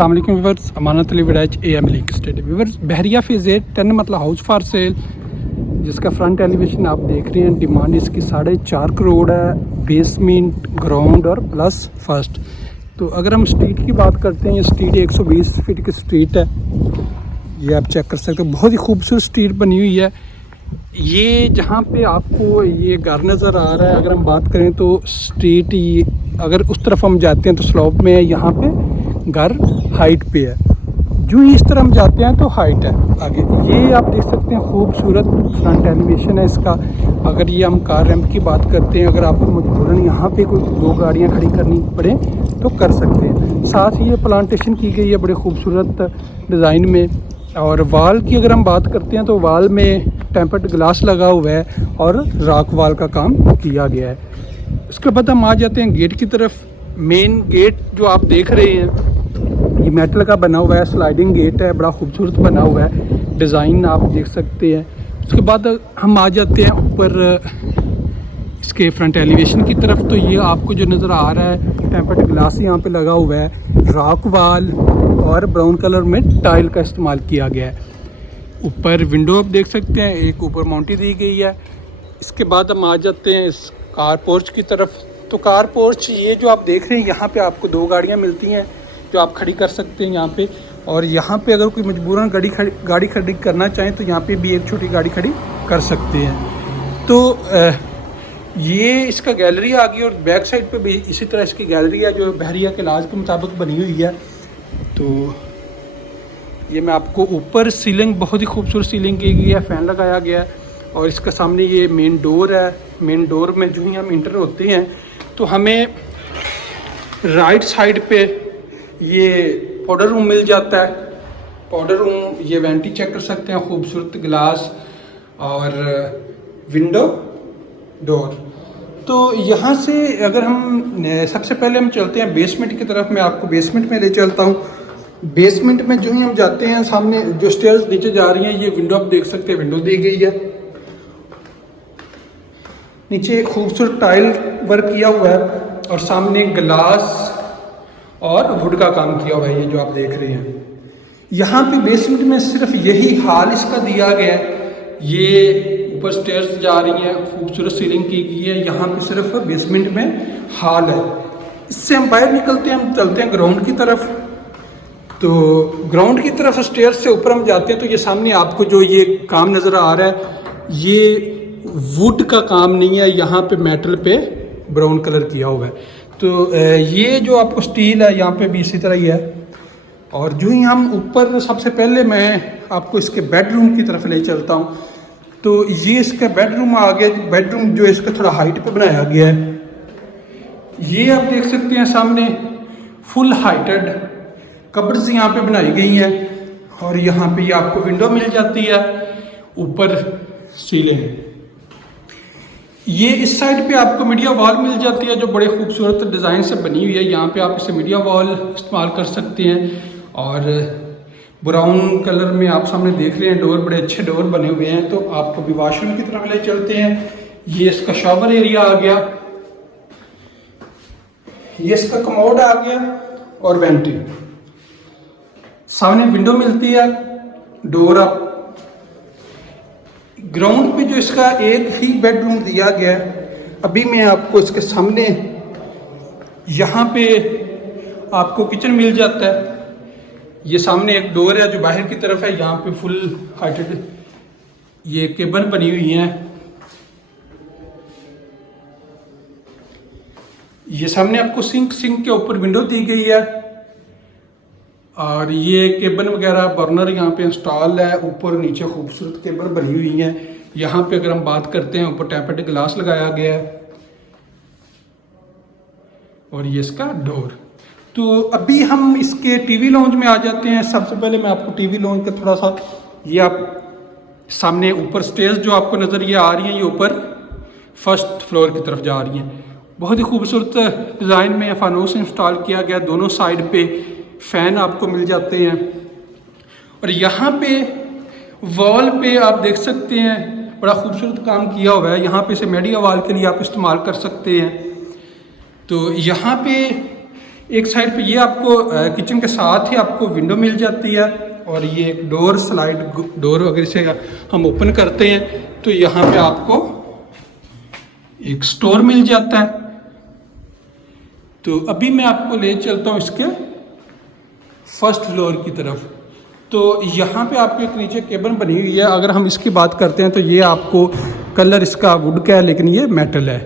अस्सलाम वालेकुम viewers, Amanat Ali Viraj AM link state viewers. Bahria phase 10 मतलब हाउस फॉर सेल, जिसका फ्रंट एलिवेशन आप देख रहे हैं। डिमांड इसकी 4.5 करोड़ है, बेसमेंट, ग्राउंड और प्लस फर्स्ट। तो अगर हम स्ट्रीट की बात करते हैं, ये स्ट्रीट 120 फीट की स्ट्रीट है, ये आप चेक कर सकते हो। बहुत ही खूबसूरत स्ट्रीट बनी हुई है। ये जहाँ पे आपको ये घर नज़र आ रहा है, अगर हम बात करें तो स्ट्रीट ये अगर उस तरफ हम जाते हैं तो स्लोप में है, यहाँ पे घर हाइट पे है। जो ही इस तरह हम जाते हैं तो हाइट है आगे। ये आप देख सकते हैं खूबसूरत फ्रंट एलिवेशन है इसका। अगर ये हम कार रैंप की बात करते हैं, अगर आपको मजबूरन यहाँ पे कोई 2 गाड़ियाँ खड़ी करनी पड़े तो कर सकते हैं। साथ ही ये प्लांटेशन की गई है बड़े खूबसूरत डिज़ाइन में। और वाल की अगर हम बात करते हैं तो वाल में टेम्पर्ड ग्लास लगा हुआ है और रॉक वाल का काम किया गया है। उसके बाद हम आ जाते हैं गेट की तरफ। मेन गेट जो आप देख रहे हैं ये मेटल का बना हुआ है, स्लाइडिंग गेट है, बड़ा खूबसूरत बना हुआ है, डिज़ाइन आप देख सकते हैं। उसके बाद हम आ जाते हैं ऊपर इसके फ्रंट एलिवेशन की तरफ। तो ये आपको जो नज़र आ रहा है टेम्पर्ड ग्लास यहाँ पे लगा हुआ है, रॉक वाल और ब्राउन कलर में टाइल का इस्तेमाल किया गया है। ऊपर विंडो आप देख सकते हैं, एक ऊपर माउंटी दी गई है। इसके बाद हम आ जाते हैं इस कार पोर्च की तरफ। तो कार पोर्च ये जो आप देख रहे हैं, यहाँ पे आपको 2 गाड़ियाँ मिलती हैं जो आप खड़ी कर सकते हैं यहाँ पे। और यहाँ पे अगर कोई मजबूरन गाड़ी खड़ी करना चाहें तो यहाँ पे भी एक छोटी गाड़ी खड़ी कर सकते हैं। तो ये इसका गैलरी आ गई और बैक साइड पे भी इसी तरह इसकी गैलरी है जो बहरिया के लाज के मुताबिक बनी हुई है। तो ये मैं आपको ऊपर सीलिंग बहुत ही खूबसूरत सीलिंग की गई है, फ़ैन लगाया गया है। और इसका सामने ये मेन डोर है। मेन डोर में जो ही हम इंटर होते हैं तो हमें राइट साइड पे ये पाउडर रूम मिल जाता है। पाउडर रूम ये वेंटी चेक कर सकते हैं, खूबसूरत ग्लास और विंडो डोर। तो यहाँ से अगर हम सबसे पहले हम चलते हैं बेसमेंट की तरफ। मैं आपको बेसमेंट में ले चलता हूँ। बेसमेंट में जो ही हम जाते हैं, सामने जो स्टेयर्स नीचे जा रही हैं, ये विंडो आप देख सकते हैं, विंडो दी गई है। नीचे खूबसूरत टाइल वर्क किया हुआ है और सामने ग्लास और वुड का काम किया हुआ है, ये जो आप देख रहे हैं। यहाँ पे बेसमेंट में सिर्फ यही हाल इसका दिया गया है। ये ऊपर स्टेयर्स जा रही हैं, खूबसूरत सीलिंग की गई है। यहाँ पे सिर्फ बेसमेंट में हाल है। इससे हम बाहर निकलते हैं, हम चलते हैं ग्राउंड की तरफ। तो ग्राउंड की तरफ स्टेयर से ऊपर हम जाते हैं तो ये सामने आपको जो ये काम नज़र आ रहा है, ये वुड का काम नहीं है, यहाँ पे मेटल पे ब्राउन कलर किया हुआ है। तो ये जो आपको स्टील है यहाँ पे भी इसी तरह ही है। और जो ही हम ऊपर, सबसे पहले मैं आपको इसके बेडरूम की तरफ ले चलता हूँ। तो ये इसका बेडरूम आ गया। बेडरूम जो है इसका थोड़ा हाइट पे बनाया गया है। ये आप देख सकते हैं सामने फुल हाइटेड कबर्ड्स यहाँ पे बनाई गई हैं। और यहाँ पे ये आपको विंडो मिल जाती है, ऊपर सीलिंग। ये इस साइड पे आपको मीडिया वॉल मिल जाती है जो बड़े खूबसूरत डिज़ाइन से बनी हुई है। यहाँ पे आप इसे मीडिया वॉल इस्तेमाल कर सकते हैं। और ब्राउन कलर में आप सामने देख रहे हैं डोर, बड़े अच्छे डोर बने हुए हैं। तो आपको भी वॉशरूम की तरफ ले चलते हैं। ये इसका शॉवर एरिया आ गया, ये इसका कमोड आ गया और वेंटी। सामने विंडो मिलती है, डोर आप। ग्राउंड पे जो इसका एक ही बेडरूम दिया गया है। अभी मैं आपको इसके सामने यहाँ पे आपको किचन मिल जाता है। ये सामने एक डोर है जो बाहर की तरफ है। यहाँ पे फुल हाइटेड ये केबल बनी हुई है। ये सामने आपको सिंक के ऊपर विंडो दी गई है। और ये केबल वगैरह बर्नर यहाँ पे इंस्टॉल है। ऊपर नीचे खूबसूरत केबल बनी हुई है। यहाँ पे अगर हम बात करते हैं, ऊपर टेम्पर्ड ग्लास लगाया गया है। और ये इसका डोर। तो अभी हम इसके टीवी लॉन्ज में आ जाते हैं। सबसे पहले मैं आपको टीवी लॉन्ज का थोड़ा सा, ये आप सामने ऊपर स्टेयर्स जो आपको नज़र ये आ रही हैं, ये ऊपर फर्स्ट फ्लोर की तरफ जा रही हैं। बहुत ही खूबसूरत डिज़ाइन में फानूस इंस्टॉल किया गया। दोनों साइड पे फ़ैन आपको मिल जाते हैं। और यहाँ पे वॉल पे आप देख सकते हैं बड़ा खूबसूरत काम किया हुआ है। यहाँ पे इसे मीडिया वॉल के लिए आप इस्तेमाल कर सकते हैं। तो यहाँ पे एक साइड पे ये आपको किचन के साथ ही आपको विंडो मिल जाती है, और ये एक डोर स्लाइड डोर वगैरह से हम ओपन करते हैं तो यहाँ पे आपको एक स्टोर मिल जाता है। तो अभी मैं आपको ले चलता हूँ इसके फर्स्ट फ्लोर की तरफ। तो यहाँ पे आपको एक नीचे केबिन बनी हुई है। अगर हम इसकी बात करते हैं तो ये आपको कलर इसका वुड का है, लेकिन ये मेटल है।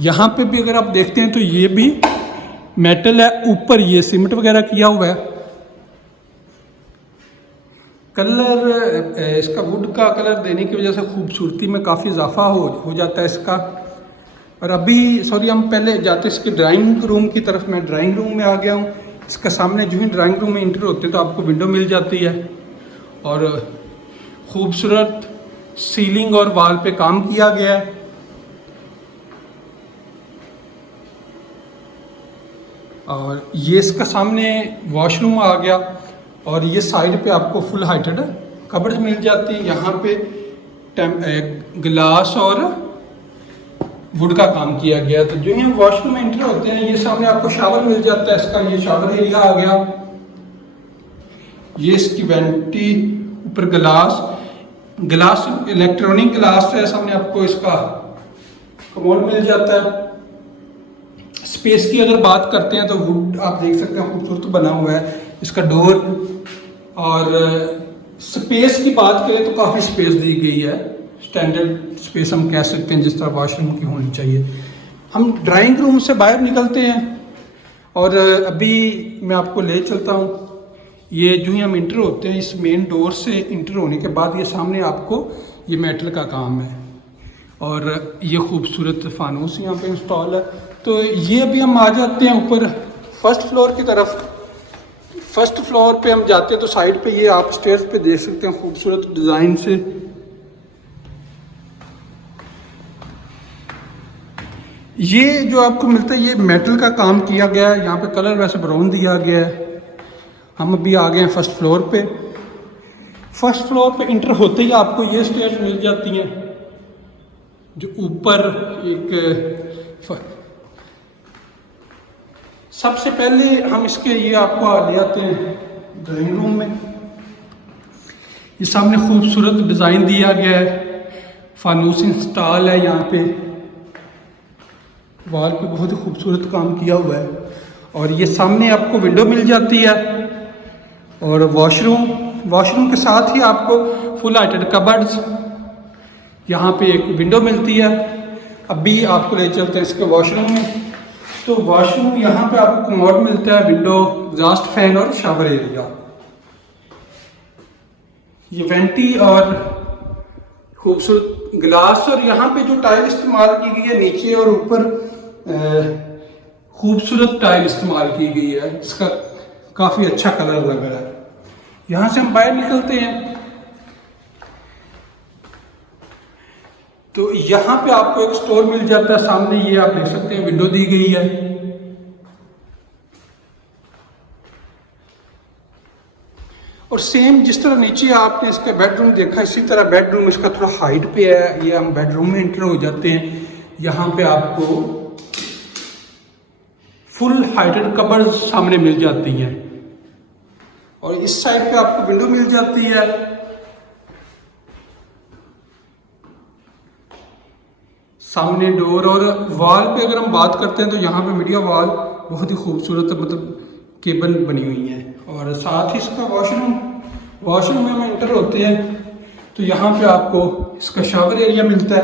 यहाँ पे भी अगर आप देखते हैं तो ये भी मेटल है, ऊपर ये सीमेंट वगैरह किया हुआ है। कलर इसका वुड का कलर देने की वजह से खूबसूरती में काफ़ी इजाफा हो जाता है इसका। और अभी हम पहले जाते इसके ड्राइंग रूम की तरफ। मैं ड्राइंग रूम में आ गया हूँ। इसका सामने जो ही ड्राइंग रूम में इंटर होते हैं तो आपको विंडो मिल जाती है, और खूबसूरत सीलिंग और वॉल पे काम किया गया है। और ये इसका सामने वॉशरूम आ गया, और ये साइड पे आपको फुल हाइटेड कबर्ड मिल जाती है। यहाँ पे गिलास और वुड का काम किया गया। तो जो ही वॉशरूम में एंटर होते हैं ये सामने आपको शावर मिल जाता है। इसका ये शावर एरिया आ गया। ये इसकी वेंटी, ऊपर गिलास इलेक्ट्रॉनिक गिलास है। सामने आपको इसका कमोड मिल जाता है। स्पेस की अगर बात करते हैं तो वुड आप देख सकते हैं खूबसूरत बना हुआ है इसका डोर। और स्पेस की बात करें तो काफ़ी स्पेस दी गई है, स्टैंडर्ड स्पेस हम कह सकते हैं जिस तरह वॉशरूम की होनी चाहिए। हम ड्राइंग रूम से बाहर निकलते हैं और अभी मैं आपको ले चलता हूँ। ये जो ही हम इंटर होते हैं इस मेन डोर से इंटर होने के बाद ये सामने आपको ये मेटल का काम है, और ये खूबसूरत फानूस यहाँ पे इंस्टॉल है। तो ये अभी हम आ जाते हैं ऊपर फर्स्ट फ्लोर की तरफ। फर्स्ट फ्लोर पे हम जाते हैं तो साइड पे ये आप स्टेयर्स पे देख सकते हैं खूबसूरत डिज़ाइन से। ये जो आपको मिलता है ये मेटल का काम किया गया है। यहाँ पे कलर वैसे ब्राउन दिया गया है। हम अभी आ गए हैं फर्स्ट फ्लोर पे। फर्स्ट फ्लोर पे इंटर होते ही आपको ये स्टेयर्स मिल जाती हैं जो ऊपर एक सबसे पहले हम इसके ये आपको ले आते हैं ड्राइंग रूम में। ये सामने खूबसूरत डिज़ाइन दिया गया है, फानूस इंस्टॉल है यहाँ पे, वॉल पे बहुत ही खूबसूरत काम किया हुआ है। और ये सामने आपको विंडो मिल जाती है, और वॉशरूम के साथ ही आपको फुल हाइटेड कबर्ड्स, यहाँ पे एक विंडो मिलती है। अभी आपको ले चलते हैं इसके वॉशरूम में। तो वॉशरूम यहाँ पे आपको कमोड मिलता है, विंडो, एग्जॉस्ट फैन और शावर एरिया। ये वेंटी और खूबसूरत गिलास, और यहाँ पे जो टाइल इस्तेमाल की गई है नीचे और ऊपर खूबसूरत टाइल इस्तेमाल की गई है। इसका काफ़ी अच्छा कलर लग रहा है। यहाँ से हम बाहर निकलते हैं तो यहाँ पे आपको एक स्टोर मिल जाता है। सामने ये आप देख सकते हैं विंडो दी गई है। और सेम जिस तरह नीचे आपने इसका बेडरूम देखा, इसी तरह बेडरूम इसका थोड़ा हाइट पे है। ये हम बेडरूम में एंटर हो जाते हैं। यहाँ पे आपको फुल हाइटेड कबर्ड सामने मिल जाती हैं, और इस साइड पे आपको विंडो मिल जाती है। सामने डोर, और वॉल पे अगर हम बात करते हैं तो यहाँ पे मीडिया वॉल बहुत ही खूबसूरत मतलब केबल बनी हुई है। और साथ ही इसका वॉशरूम में हम एंटर होते हैं तो यहाँ पे आपको इसका शावर एरिया मिलता है,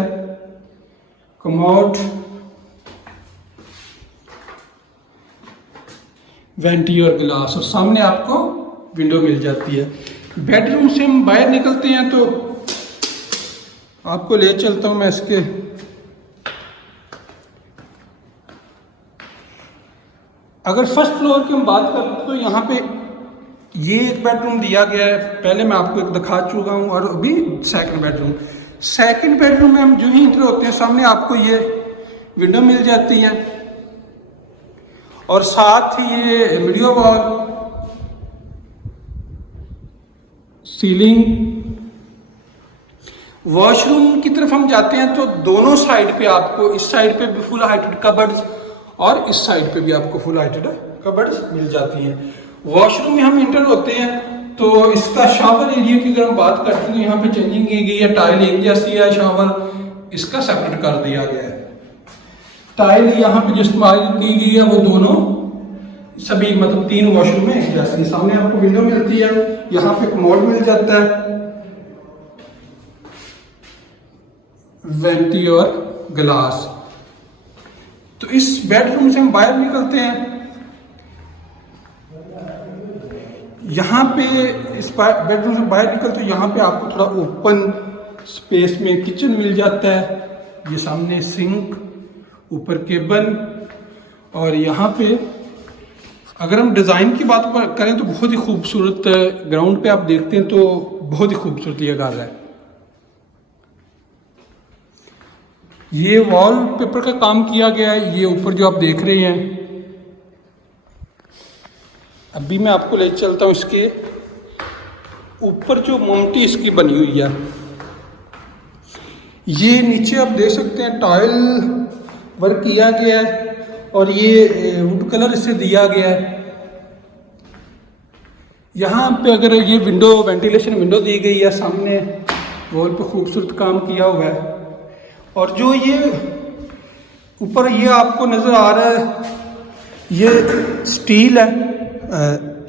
कमोड, वेंटी और गिलास, और सामने आपको विंडो मिल जाती है। बेडरूम से हम बाहर निकलते हैं तो आपको ले चलता हूँ मैं इसके अगर फर्स्ट फ्लोर की हम बात करें तो यहाँ पे ये एक बेडरूम दिया गया है। पहले मैं आपको एक दिखा चुका हूँ, और अभी सेकंड बेडरूम में हम जो ही इंटर होते हैं सामने आपको ये विंडो मिल जाती है, और साथ ही ये वीडियो वॉल, सीलिंग। वॉशरूम की तरफ हम जाते हैं तो दोनों साइड पे आपको, इस साइड पे भी फुल हाइटेड कबर्ड्स और इस साइड पे भी आपको फुल हाइटेड कबर्ड्स मिल जाती हैं। वॉशरूम में हम इंटर होते हैं तो इसका शावर एरिया की अगर हम बात करते हैं तो यहाँ पे चेंजिंग की गई है, टाइल एक जैसी है, शावर इसका सेपरेट कर दिया गया है। टाइल यहाँ पे जो इस्तेमाल की गई है वो दोनों सभी मतलब 3 वॉशरूम में एक जैसी। सामने आपको विंडो मिलती है, यहाँ पे कमोड मिल जाता है, वेंटी और ग्लास। तो इस बेडरूम से हम बाहर निकलते हैं। यहाँ पे इस बेडरूम से बाहर निकलते तो यहाँ पे आपको थोड़ा ओपन स्पेस में किचन मिल जाता है। ये सामने सिंक, ऊपर केबल, और यहाँ पे अगर हम डिज़ाइन की बात करें तो बहुत ही खूबसूरत, ग्राउंड पे आप देखते हैं तो बहुत ही खूबसूरत ये घर है। ये वॉल पेपर का काम किया गया है। ये ऊपर जो आप देख रहे हैं, अभी मैं आपको ले चलता हूँ इसके ऊपर जो मोमटी इसकी बनी हुई है। ये नीचे आप देख सकते हैं टाइल वर्क किया गया है और ये वुड कलर इसे दिया गया है। यहाँ पे अगर ये विंडो, वेंटिलेशन विंडो दी गई है, सामने वॉल पे खूबसूरत काम किया हुआ है। और जो ये ऊपर ये आपको नज़र आ रहा है, ये स्टील है,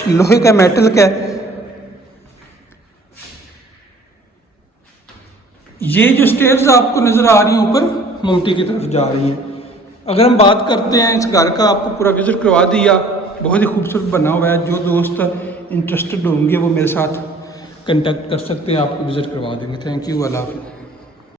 लोहे का, मेटल का है। ये जो स्टेयर्स आपको नज़र आ रही हैं ऊपर मोमटी की तरफ जा रही हैं। अगर हम बात करते हैं इस घर का, आपको पूरा विजिट करवा दिया, बहुत ही खूबसूरत बना हुआ है। जो दोस्त इंटरेस्टेड होंगे वो मेरे साथ कांटेक्ट कर सकते हैं, आपको विजिट करवा देंगे। थैंक यू, अल्लाह हाफ़िज़।